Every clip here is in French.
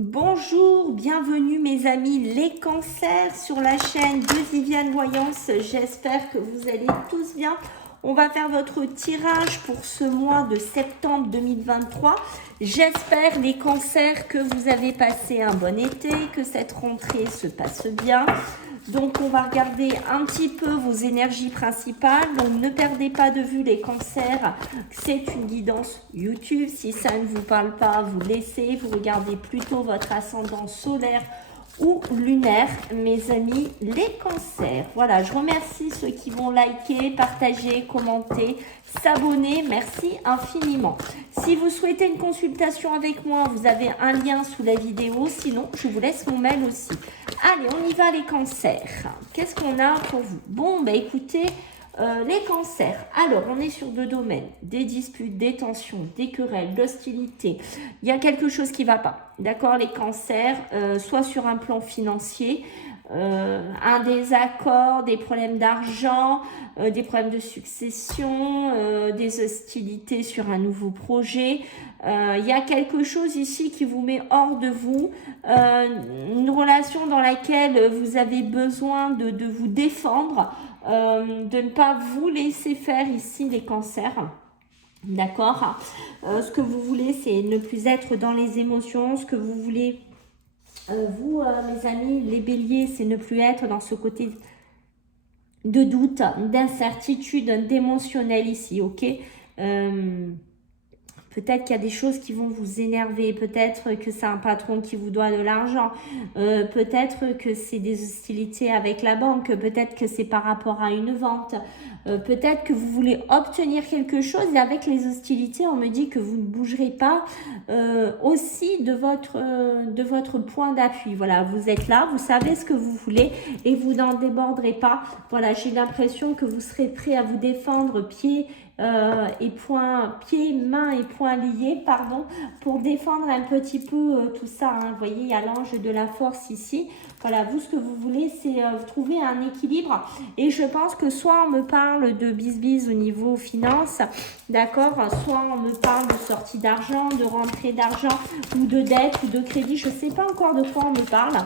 Bonjour, bienvenue mes amis les cancers sur la chaîne de Viviane Voyance. J'espère que vous allez tous bien. On va faire votre tirage pour ce mois de septembre 2023. J'espère les cancers que vous avez passé un bon été, que cette rentrée se passe bien. Donc on va regarder un petit peu vos énergies principales. Donc ne perdez pas de vue les cancers. C'est une guidance YouTube. Si ça ne vous parle pas, vous laissez. Vous regardez plutôt votre ascendant solaire ou lunaire, mes amis, les cancers. Voilà, je remercie ceux qui vont liker, partager, commenter, s'abonner. Merci infiniment. Si vous souhaitez une consultation avec moi, vous avez un lien sous la vidéo. Sinon, je vous laisse mon mail aussi. Allez, on y va les cancers. Qu'est-ce qu'on a pour vous? Bon, bah écoutez, les cancers. Alors, on est sur deux domaines. Des disputes, des tensions, des querelles, d'hostilité. Il y a quelque chose qui ne va pas. D'accord, les cancers, soit sur un plan financier, un désaccord, des problèmes d'argent, des problèmes de succession, des hostilités sur un nouveau projet. Il y a quelque chose ici qui vous met hors de vous, une relation dans laquelle vous avez besoin de vous défendre, de ne pas vous laisser faire ici les cancers. D'accord, ce que vous voulez, c'est ne plus être dans les émotions. Ce que vous voulez, vous, mes amis, les béliers, c'est ne plus être dans ce côté de doute, d'incertitude, d'émotionnel ici, ok. Peut-être qu'il y a des choses qui vont vous énerver, peut-être que c'est un patron qui vous doit de l'argent, peut-être que c'est des hostilités avec la banque, peut-être que c'est par rapport à une vente, peut-être que vous voulez obtenir quelque chose et avec les hostilités, on me dit que vous ne bougerez pas aussi de votre point d'appui. Voilà, vous êtes là, vous savez ce que vous voulez et vous n'en déborderez pas. Voilà, j'ai l'impression que vous serez prêt à vous défendre pieds mains et poings liés, pardon, pour défendre un petit peu tout ça. Hein. Vous voyez, il y a l'ange de la force ici. Voilà, vous, ce que vous voulez, c'est trouver un équilibre. Et je pense que soit on me parle de bisbise au niveau finance, d'accord, soit on me parle de sortie d'argent, de rentrée d'argent, ou de dette, ou de crédit. Je ne sais pas encore de quoi on me parle.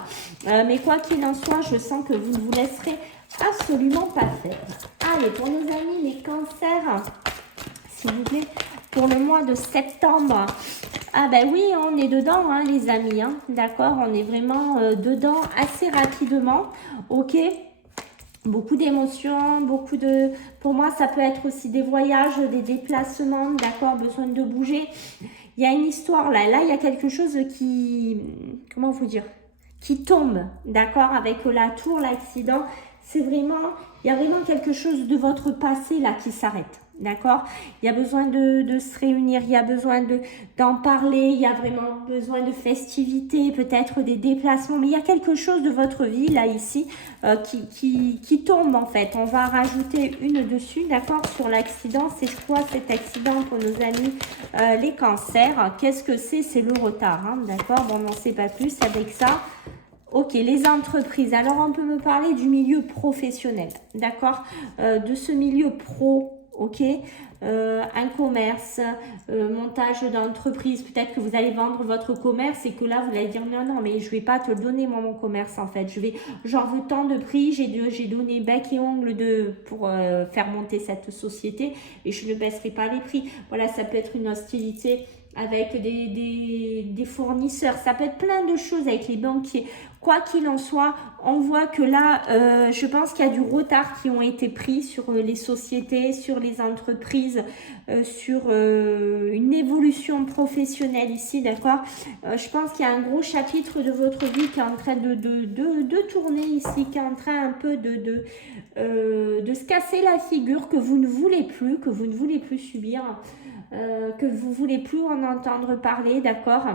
Mais quoi qu'il en soit, je sens que vous ne vous laisserez absolument pas faire. Allez, pour nos amis les cancers, s'il vous plaît, pour le mois de septembre. Ah ben oui, on est dedans, hein, les amis. Hein, d'accord, on est vraiment dedans assez rapidement. Ok, beaucoup d'émotions, beaucoup de... Pour moi, ça peut être aussi des voyages, des déplacements, d'accord, besoin de bouger. Il y a une histoire là. Là, il y a quelque chose qui... Comment vous dire? Qui tombe, d'accord, avec la tour, l'accident. C'est vraiment, il y a vraiment quelque chose de votre passé là qui s'arrête, d'accord. Il y a besoin de se réunir, il y a besoin d'en parler, il y a vraiment besoin de festivités, peut-être des déplacements, mais il y a quelque chose de votre vie là ici qui tombe en fait. On va rajouter une dessus, d'accord, sur l'accident. C'est quoi cet accident pour nos amis les cancers? Qu'est-ce que c'est? C'est le retard, hein, d'accord. Bon, on n'en sait pas plus avec ça. Ok, les entreprises. Alors, on peut me parler du milieu professionnel, d'accord, de ce milieu pro, ok, un commerce, montage d'entreprise. Peut-être que vous allez vendre votre commerce et que là, vous allez dire non, non, mais je vais pas te le donner, moi, mon commerce, en fait. J'en veux tant de prix, j'ai donné bec et ongle pour faire monter cette société et je ne baisserai pas les prix. Voilà, ça peut être une hostilité avec des fournisseurs, ça peut être plein de choses avec les banquiers. Quoi qu'il en soit, on voit que là, je pense qu'il y a du retard qui ont été pris sur les sociétés, sur les entreprises, sur une évolution professionnelle ici, d'accord. Je pense qu'il y a un gros chapitre de votre vie qui est en train de tourner ici, qui est en train un peu de se casser la figure, que vous ne voulez plus subir. Que vous ne voulez plus en entendre parler, d'accord.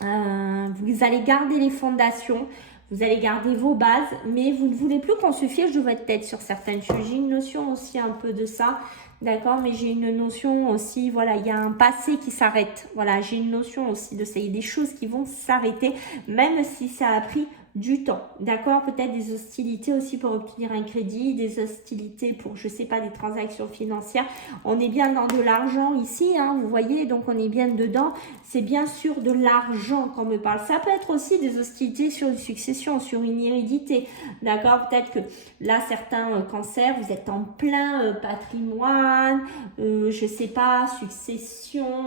Vous allez garder les fondations, vous allez garder vos bases, mais vous ne voulez plus qu'on se fiche de votre tête sur certaines choses. J'ai une notion aussi un peu de ça, d'accord, mais j'ai une notion aussi, voilà, il y a un passé qui s'arrête. Voilà, j'ai une notion aussi de ça. Il y a des choses qui vont s'arrêter, même si ça a pris du temps, d'accord? Peut-être des hostilités aussi pour obtenir un crédit, des hostilités pour, je sais pas, des transactions financières. On est bien dans de l'argent ici, hein, vous voyez, donc on est bien dedans. C'est bien sûr de l'argent qu'on me parle. Ça peut être aussi des hostilités sur une succession, sur une hérédité, d'accord? Peut-être que là, certains cancers, vous êtes en plein patrimoine, je sais pas, succession,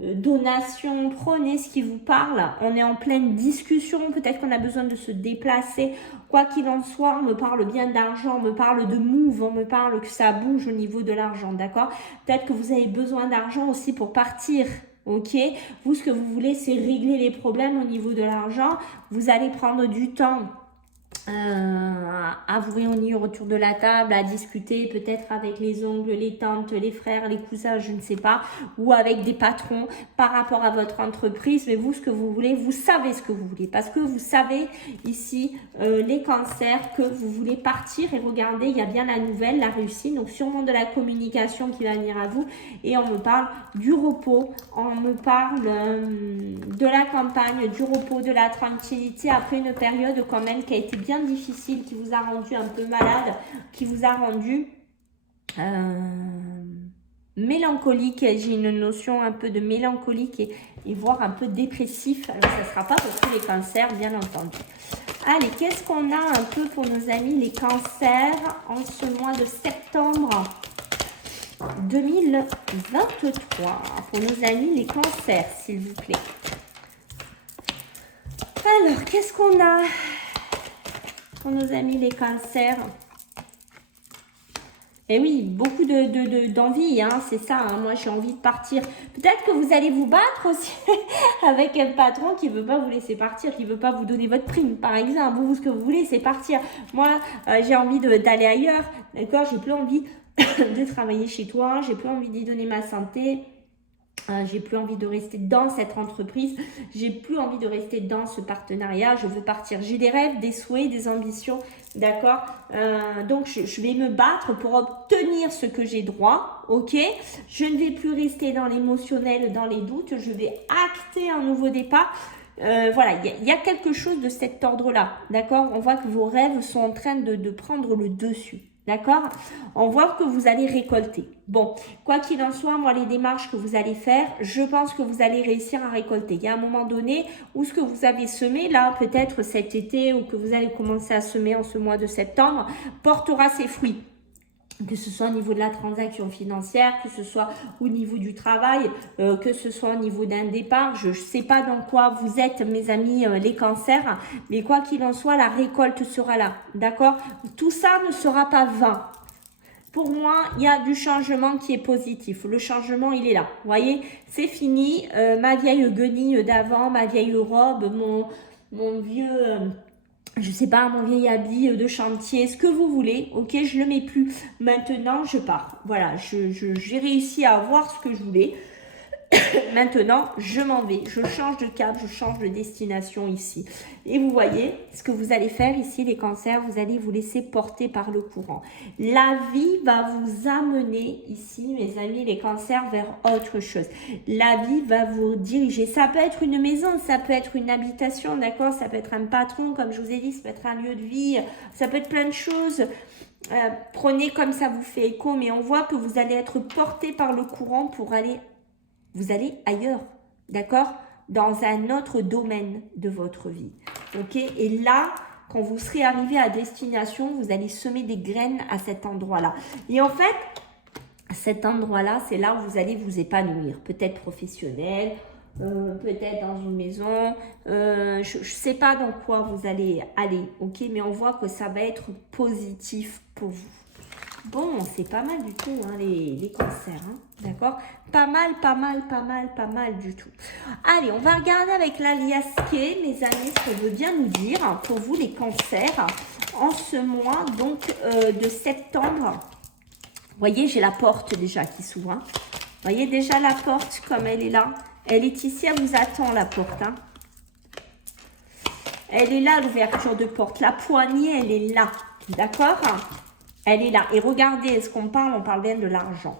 donation, prenez ce qui vous parle. On est en pleine discussion, peut-être qu'on a besoin de se déplacer. Quoi qu'il en soit, on me parle bien d'argent, on me parle de move, on me parle que ça bouge au niveau de l'argent, d'accord? Peut-être que vous avez besoin d'argent aussi pour partir. Ok, vous ce que vous voulez c'est régler les problèmes au niveau de l'argent. Vous allez prendre du temps à vous réunir autour de la table, à discuter peut-être avec les oncles, les tantes, les frères, les cousins, je ne sais pas, ou avec des patrons par rapport à votre entreprise. Mais vous, ce que vous voulez, vous savez ce que vous voulez, parce que vous savez ici, les cancers, que vous voulez partir. Et regardez, il y a bien la nouvelle, la réussite, donc sûrement de la communication qui va venir à vous. Et on me parle du repos, on me parle de la campagne, du repos, de la tranquillité après une période quand même qui a été bien difficile, qui vous a rendu un peu malade, qui vous a rendu mélancolique. J'ai une notion un peu de mélancolique et voire un peu dépressif. Alors ça ne sera pas pour tous les cancers, bien entendu. Allez, qu'est-ce qu'on a un peu pour nos amis les cancers en ce mois de septembre 2023? Pour nos amis les cancers, s'il vous plaît. Alors, qu'est-ce qu'on a pour nos amis les cancers? Et oui, beaucoup d'envie, hein, c'est ça, hein, moi j'ai envie de partir. Peut-être que vous allez vous battre aussi avec un patron qui ne veut pas vous laisser partir, qui ne veut pas vous donner votre prime, par exemple. Vous, ce que vous voulez, c'est partir. Moi, j'ai envie d'aller ailleurs, d'accord? J'ai plus envie de travailler chez toi, j'ai plus envie d'y donner ma santé. J'ai plus envie de rester dans cette entreprise, j'ai plus envie de rester dans ce partenariat, je veux partir. J'ai des rêves, des souhaits, des ambitions, d'accord? Donc je vais me battre pour obtenir ce que j'ai droit, ok? Je ne vais plus rester dans l'émotionnel, dans les doutes, je vais acter un nouveau départ. Voilà, il y a quelque chose de cet ordre-là, d'accord? On voit que vos rêves sont en train de prendre le dessus. D'accord? On voit que vous allez récolter. Bon, quoi qu'il en soit, moi, les démarches que vous allez faire, je pense que vous allez réussir à récolter. Il y a un moment donné où ce que vous avez semé, là, peut-être cet été, ou que vous allez commencer à semer en ce mois de septembre, portera ses fruits. Que ce soit au niveau de la transaction financière, que ce soit au niveau du travail, que ce soit au niveau d'un départ. Je ne sais pas dans quoi vous êtes, mes amis, les cancers, mais quoi qu'il en soit, la récolte sera là, d'accord? Tout ça ne sera pas vain. Pour moi, il y a du changement qui est positif. Le changement, il est là. Vous voyez, c'est fini. Ma vieille guenille d'avant, ma vieille robe, mon vieux... je sais pas, mon vieil habit de chantier, ce que vous voulez, ok, je le mets plus. Maintenant, je pars. Voilà, j'ai réussi à avoir ce que je voulais. Maintenant, je m'en vais. Je change de cap, je change de destination ici. Et vous voyez, ce que vous allez faire ici, les cancers, vous allez vous laisser porter par le courant. La vie va vous amener ici, mes amis, les cancers, vers autre chose. La vie va vous diriger. Ça peut être une maison, ça peut être une habitation, d'accord? Ça peut être un patron, comme je vous ai dit, ça peut être un lieu de vie, ça peut être plein de choses. Prenez comme ça vous fait écho, mais on voit que vous allez être porté par le courant pour aller... Vous allez ailleurs, d'accord? Dans un autre domaine de votre vie, ok? Et là, quand vous serez arrivé à destination, vous allez semer des graines à cet endroit-là. Et en fait, cet endroit-là, c'est là où vous allez vous épanouir. Peut-être professionnel, peut-être dans une maison. Je ne sais pas dans quoi vous allez aller, ok? Mais on voit que ça va être positif pour vous. Bon, c'est pas mal du tout, hein, les cancers, hein, d'accord? Pas mal du tout. Allez, on va regarder avec l'aliasqué, mes amis, ce qu'elle veut bien nous dire pour vous, les cancers, en ce mois, donc, de septembre. Vous voyez, j'ai la porte déjà qui s'ouvre. Hein. Vous voyez déjà la porte comme elle est là. Elle est ici, elle vous attend, la porte. Hein. Elle est là, l'ouverture de porte. La poignée, elle est là, d'accord? Elle est là. Et regardez, est-ce qu'on parle? On parle bien de l'argent.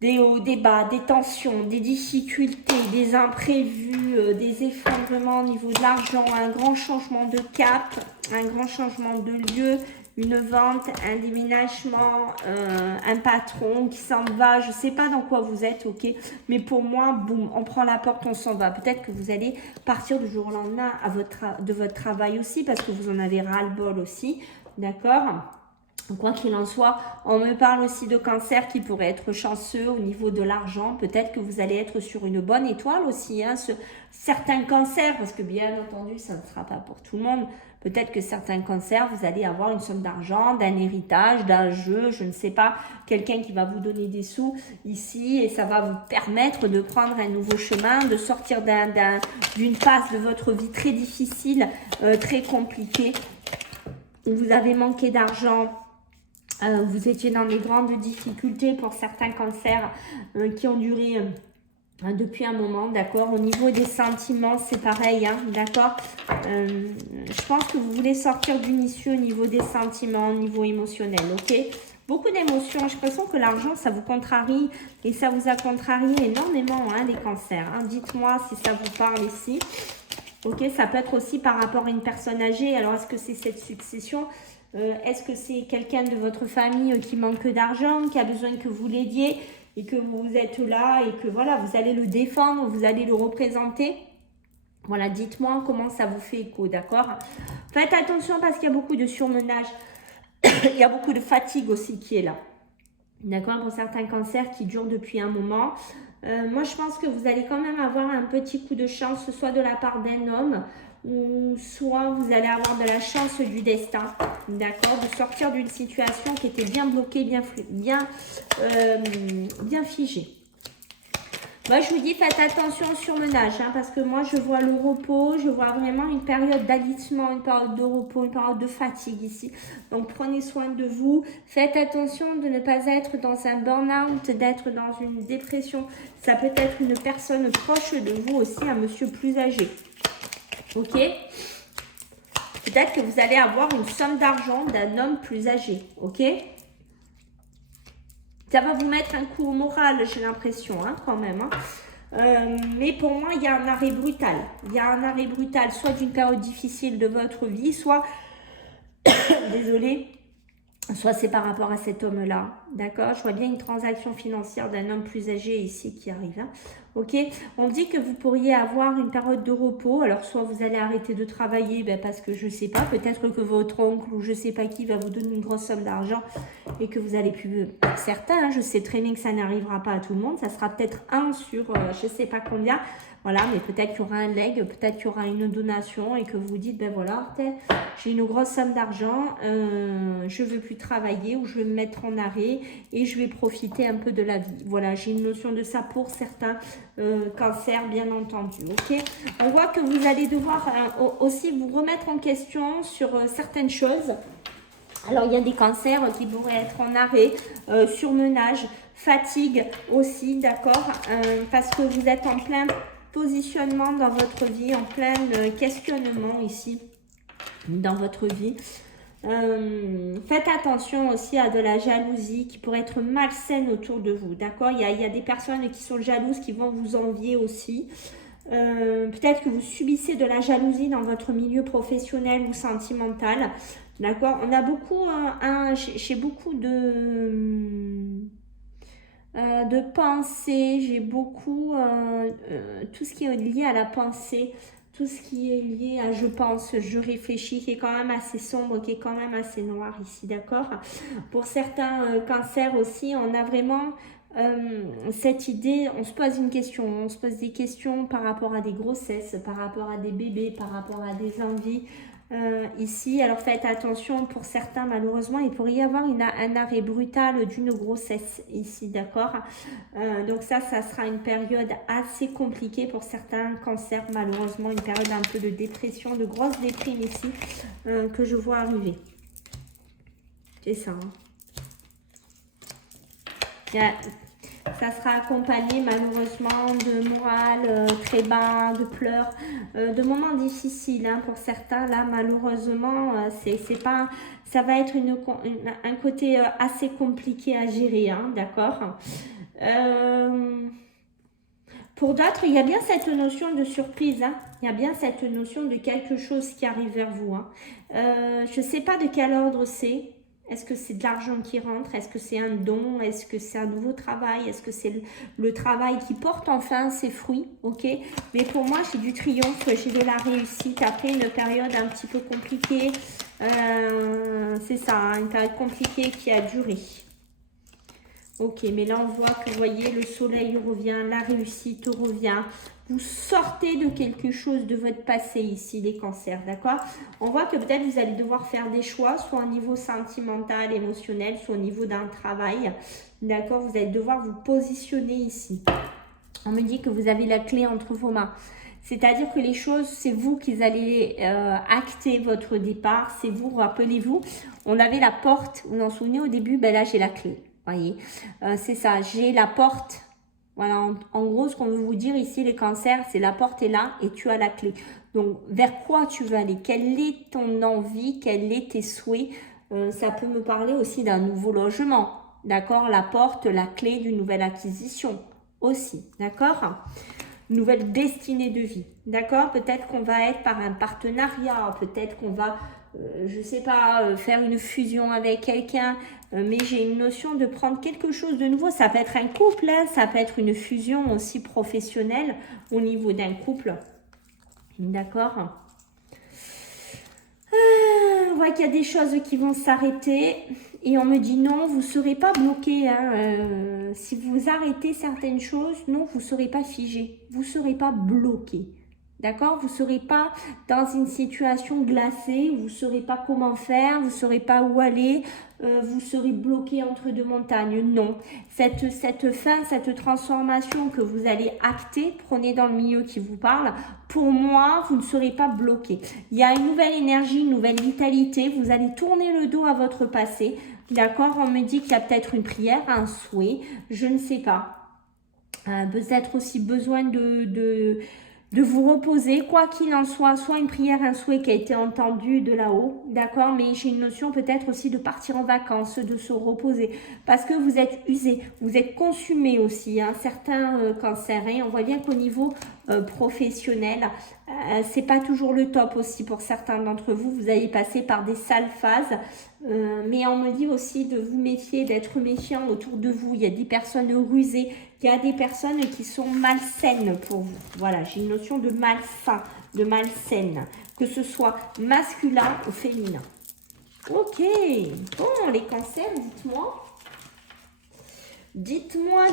des hauts, des bas, des tensions, des difficultés, des imprévus, des effondrements au niveau de l'argent, un grand changement de cap, un grand changement de lieu, une vente, un déménagement, un patron qui s'en va. Je ne sais pas dans quoi vous êtes, ok? Mais pour moi, boum, on prend la porte, on s'en va. Peut-être que vous allez partir du jour au lendemain de votre travail aussi parce que vous en avez ras-le-bol aussi, d'accord? Quoi qu'il en soit, on me parle aussi de cancer qui pourrait être chanceux au niveau de l'argent. Peut-être que vous allez être sur une bonne étoile aussi, hein, certains cancers, parce que bien entendu, ça ne sera pas pour tout le monde. Peut-être que certains cancers, vous allez avoir une somme d'argent, d'un héritage, d'un jeu, je ne sais pas, quelqu'un qui va vous donner des sous ici et ça va vous permettre de prendre un nouveau chemin, de sortir d'une phase de votre vie très difficile, très compliquée, où vous avez manqué d'argent. Vous étiez dans des grandes difficultés pour certains cancers qui ont duré depuis un moment, d'accord. Au niveau des sentiments, c'est pareil, hein, d'accord. Je pense que vous voulez sortir d'une issue au niveau des sentiments, au niveau émotionnel, ok. Beaucoup d'émotions. J'ai l'impression que l'argent, ça vous contrarie et ça vous a contrarié énormément, hein, les cancers. Hein. Dites-moi si ça vous parle ici. Ok, ça peut être aussi par rapport à une personne âgée. Alors, est-ce que c'est cette succession? Est-ce que c'est quelqu'un de votre famille qui manque d'argent, qui a besoin que vous l'aidiez et que vous êtes là et que voilà, vous allez le défendre, vous allez le représenter? Voilà, dites-moi comment ça vous fait écho, d'accord? Faites attention parce qu'il y a beaucoup de surmenage. Il y a beaucoup de fatigue aussi qui est là. D'accord? Pour certains cancers qui durent depuis un moment. Moi, je pense que vous allez quand même avoir un petit coup de chance, soit de la part d'un homme, ou soit vous allez avoir de la chance du destin, d'accord, de sortir d'une situation qui était bien bloquée, bien figée. Moi, je vous dis, faites attention au surmenage, hein, parce que moi, je vois le repos, je vois vraiment une période d'alitement, une période de repos, une période de fatigue ici. Donc, prenez soin de vous. Faites attention de ne pas être dans un burn-out, d'être dans une dépression. Ça peut être une personne proche de vous aussi, un monsieur plus âgé. Ok? Peut-être que vous allez avoir une somme d'argent d'un homme plus âgé. Ok? Ça va vous mettre un coup au moral, j'ai l'impression, hein, quand même. Hein. Mais pour moi, il y a un arrêt brutal. Il y a un arrêt brutal, soit d'une période difficile de votre vie, soit, désolée, soit c'est par rapport à cet homme-là. D'accord? Je vois bien une transaction financière d'un homme plus âgé ici qui arrive. Hein. Ok? On dit que vous pourriez avoir une période de repos. Alors, soit vous allez arrêter de travailler parce que je ne sais pas. Peut-être que votre oncle ou je ne sais pas qui va vous donner une grosse somme d'argent et que vous allez plus... Certains, hein, je sais très bien que ça n'arrivera pas à tout le monde. Ça sera peut-être un sur je ne sais pas combien. Voilà, mais peut-être qu'il y aura un leg, peut-être qu'il y aura une donation et que vous dites, ben voilà, j'ai une grosse somme d'argent, je ne veux plus travailler ou je vais me mettre en arrêt et je vais profiter un peu de la vie. Voilà, j'ai une notion de ça pour certains cancers, bien entendu. Ok. On voit que vous allez devoir aussi vous remettre en question sur certaines choses. Alors, il y a des cancers qui pourraient être en arrêt, surmenage, fatigue aussi, d'accord, parce que vous êtes en plein positionnement dans votre vie, en plein questionnement ici, dans votre vie. Faites attention aussi à de la jalousie qui pourrait être malsaine autour de vous, d'accord. Il y a des personnes qui sont jalouses, qui vont vous envier aussi. Peut-être que vous subissez de la jalousie dans votre milieu professionnel ou sentimental. D'accord, on a beaucoup, j'ai beaucoup de pensées, j'ai beaucoup, tout ce qui est lié à la pensée, tout ce qui est lié à je pense, je réfléchis, qui est quand même assez sombre, qui est quand même assez noir ici, d'accord. Pour certains cancers aussi, on a vraiment cette idée, on se pose une question, on se pose des questions par rapport à des grossesses, par rapport à des bébés, par rapport à des envies. Ici, alors faites attention, pour certains malheureusement il pourrait y avoir un arrêt brutal d'une grossesse ici, d'accord. Donc ça sera une période assez compliquée pour certains cancers, malheureusement une période un peu de dépression, de grosse déprime ici que je vois arriver. C'est ça, hein. Ça sera accompagné malheureusement de morale très bas, de pleurs, de moments difficiles hein, pour certains. Là, malheureusement, c'est pas, ça va être un côté assez compliqué à gérer, hein, d'accord. Pour d'autres, il y a bien cette notion de surprise. Hein. Il y a bien cette notion de quelque chose qui arrive vers vous. Hein. Je ne sais pas de quel ordre c'est. Est-ce que c'est de l'argent qui rentre? Est-ce que c'est un don? Est-ce que c'est un nouveau travail? Est-ce que c'est le travail qui porte enfin ses fruits? Ok. Mais pour moi, j'ai du triomphe, j'ai de la réussite après une période un petit peu compliquée. C'est ça, hein, une période compliquée qui a duré. Ok, mais là on voit que vous voyez, le soleil revient, la réussite revient. Vous sortez de quelque chose de votre passé ici, les cancers, d'accord? On voit que peut-être vous allez devoir faire des choix, soit au niveau sentimental, émotionnel, soit au niveau d'un travail. D'accord? Vous allez devoir vous positionner ici. On me dit que vous avez la clé entre vos mains. C'est-à-dire que les choses, c'est vous qui allez acter votre départ. C'est vous, rappelez-vous, on avait la porte, vous vous en souvenez au début, ben là j'ai la clé. Voyez, c'est ça, j'ai la porte. Voilà, en gros, ce qu'on veut vous dire ici, les cancers, c'est la porte est là et tu as la clé. Donc, vers quoi tu veux aller? Quelle est ton envie? Quels sont tes souhaits? Ça peut me parler aussi d'un nouveau logement. D'accord? La porte, la clé d'une nouvelle acquisition aussi. D'accord? Nouvelle destinée de vie. D'accord? Peut-être qu'on va être par un partenariat. Peut-être qu'on va, je ne sais pas, faire une fusion avec quelqu'un. Mais j'ai une notion de prendre quelque chose de nouveau. Ça peut être un couple, hein, ça peut être une fusion aussi professionnelle au niveau d'un couple. D'accord? On voit qu'il y a des choses qui vont s'arrêter. Et on me dit non, vous ne serez pas bloqué. Hein, si vous arrêtez certaines choses, non, vous ne serez pas figé. Vous ne serez pas bloqué. D'accord? Vous ne serez pas dans une situation glacée, vous ne saurez pas comment faire, vous ne saurez pas où aller, vous serez bloqué entre deux montagnes. Non. Cette fin, cette transformation que vous allez acter, prenez dans le milieu qui vous parle, pour moi, vous ne serez pas bloqué. Il y a une nouvelle énergie, une nouvelle vitalité, vous allez tourner le dos à votre passé. D'accord? On me dit qu'il y a peut-être une prière, un souhait, je ne sais pas. Peut-être aussi besoin de vous reposer, quoi qu'il en soit une prière, un souhait qui a été entendu de là-haut, d'accord, mais j'ai une notion peut-être aussi de partir en vacances, de se reposer, parce que vous êtes usé, vous êtes consumé aussi, hein, certains cancers, hein, on voit bien qu'au niveau professionnel, c'est pas toujours le top aussi pour certains d'entre vous, vous allez passer par des sales phases, mais on me dit aussi de vous méfier, d'être méfiant autour de vous, il y a des personnes rusées, il y a des personnes qui sont malsaines pour vous. Voilà, j'ai une notion de malsain, de malsaine, que ce soit masculin ou féminin. Ok, bon, les cancers, dites-moi. Dites-moi.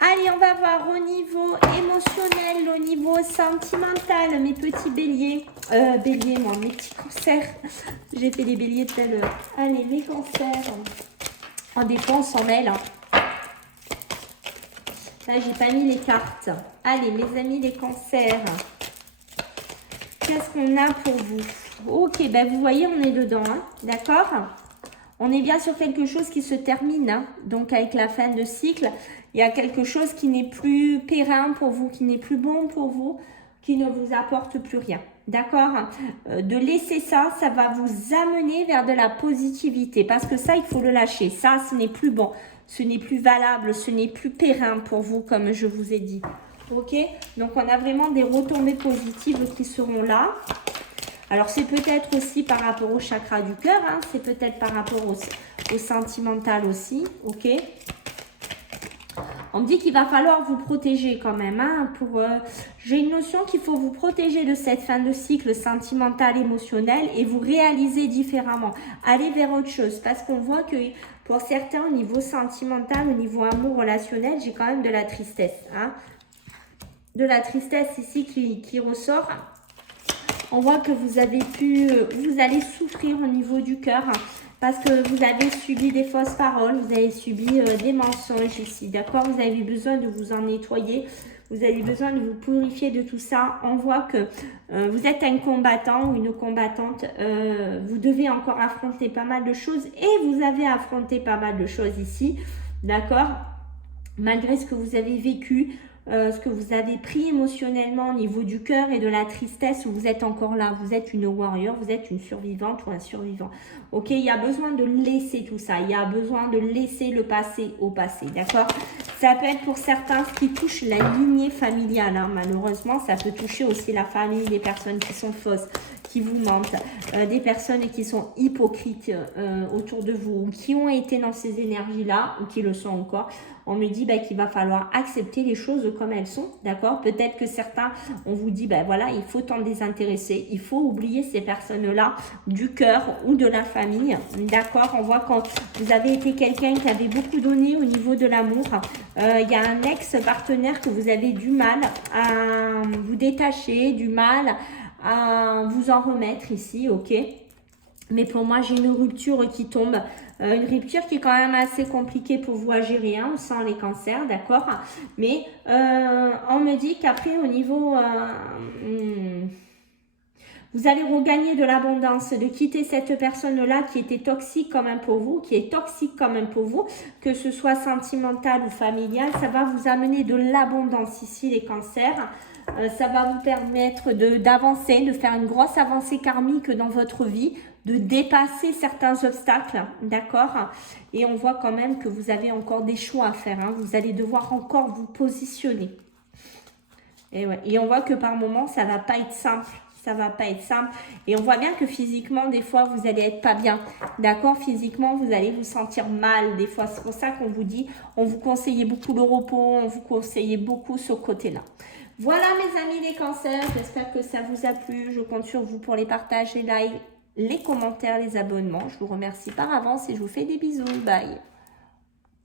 Allez, on va voir au niveau émotionnel, au niveau sentimental, mes petits béliers. Béliers, moi, mes petits cancers. J'ai fait les béliers tout à l'heure. Allez, mes cancers. En dépense, en mêle. Là, j'ai pas mis les cartes. Allez, mes amis les cancers. Qu'est-ce qu'on a pour vous? Ok, ben vous voyez, on est dedans, hein, d'accord? On est bien sur quelque chose qui se termine. Hein, donc, avec la fin de cycle, il y a quelque chose qui n'est plus périn pour vous, qui n'est plus bon pour vous, qui ne vous apporte plus rien. D'accord? De laisser ça, ça va vous amener vers de la positivité. Parce que ça, il faut le lâcher. Ça, ce n'est plus bon. Ce n'est plus valable, ce n'est plus périn pour vous, comme je vous ai dit. Ok? Donc, on a vraiment des retombées positives qui seront là. Alors, c'est peut-être aussi par rapport au chakra du cœur. Hein, c'est peut-être par rapport au sentimental aussi. Ok? On me dit qu'il va falloir vous protéger quand même. Hein, j'ai une notion qu'il faut vous protéger de cette fin de cycle sentimental, émotionnel et vous réaliser différemment. Aller vers autre chose. Parce qu'on voit que pour certains, au niveau sentimental, au niveau amour relationnel, j'ai quand même de la tristesse. Hein, de la tristesse ici qui ressort. On voit que vous allez souffrir au niveau du cœur. Parce que vous avez subi des fausses paroles, vous avez subi des mensonges ici, d'accord? Vous avez besoin de vous en nettoyer, vous avez besoin de vous purifier de tout ça. On voit que vous êtes un combattant ou une combattante, vous devez encore affronter pas mal de choses et vous avez affronté pas mal de choses ici, d'accord? Malgré ce que vous avez vécu, ce que vous avez pris émotionnellement au niveau du cœur et de la tristesse, où vous êtes encore là, vous êtes une warrior, vous êtes une survivante ou un survivant. Ok, il y a besoin de laisser tout ça, il y a besoin de laisser le passé au passé, d'accord? Ça peut être pour certains ce qui touche la lignée familiale, hein. Malheureusement, ça peut toucher aussi la famille, des personnes qui sont fausses, qui vous mentent, des personnes qui sont hypocrites autour de vous, ou qui ont été dans ces énergies-là, ou qui le sont encore. On me dit qu'il va falloir accepter les choses comme elles sont, d'accord? Peut-être que certains, on vous dit, voilà, il faut t'en désintéresser, il faut oublier ces personnes-là du cœur ou de la famille, d'accord? On voit quand vous avez été quelqu'un qui avait beaucoup donné au niveau de l'amour, il y a un ex-partenaire que vous avez du mal à vous détacher, du mal à vous en remettre ici, ok? Mais pour moi, j'ai une rupture qui tombe. Une rupture qui est quand même assez compliquée pour vous à gérer, hein, sans les cancers, d'accord? Mais on me dit qu'après, au niveau... vous allez regagner de l'abondance, de quitter cette personne-là qui était toxique quand même pour vous, qui est toxique quand même pour vous, que ce soit sentimental ou familial. Ça va vous amener de l'abondance ici, les cancers. Ça va vous permettre d'avancer, de faire une grosse avancée karmique dans votre vie, de dépasser certains obstacles, d'accord? Et on voit quand même que vous avez encore des choix à faire, hein. Vous allez devoir encore vous positionner. Et, ouais. Et on voit que par moments, ça va pas être simple. Ça va pas être simple. Et on voit bien que physiquement, des fois, vous allez être pas bien. D'accord? Physiquement, vous allez vous sentir mal. Des fois, c'est pour ça qu'on vous dit, on vous conseille beaucoup le repos, on vous conseille beaucoup ce côté-là. Voilà mes amis les cancers, j'espère que ça vous a plu. Je compte sur vous pour les partages, les likes, les commentaires, les abonnements. Je vous remercie par avance et je vous fais des bisous. Bye.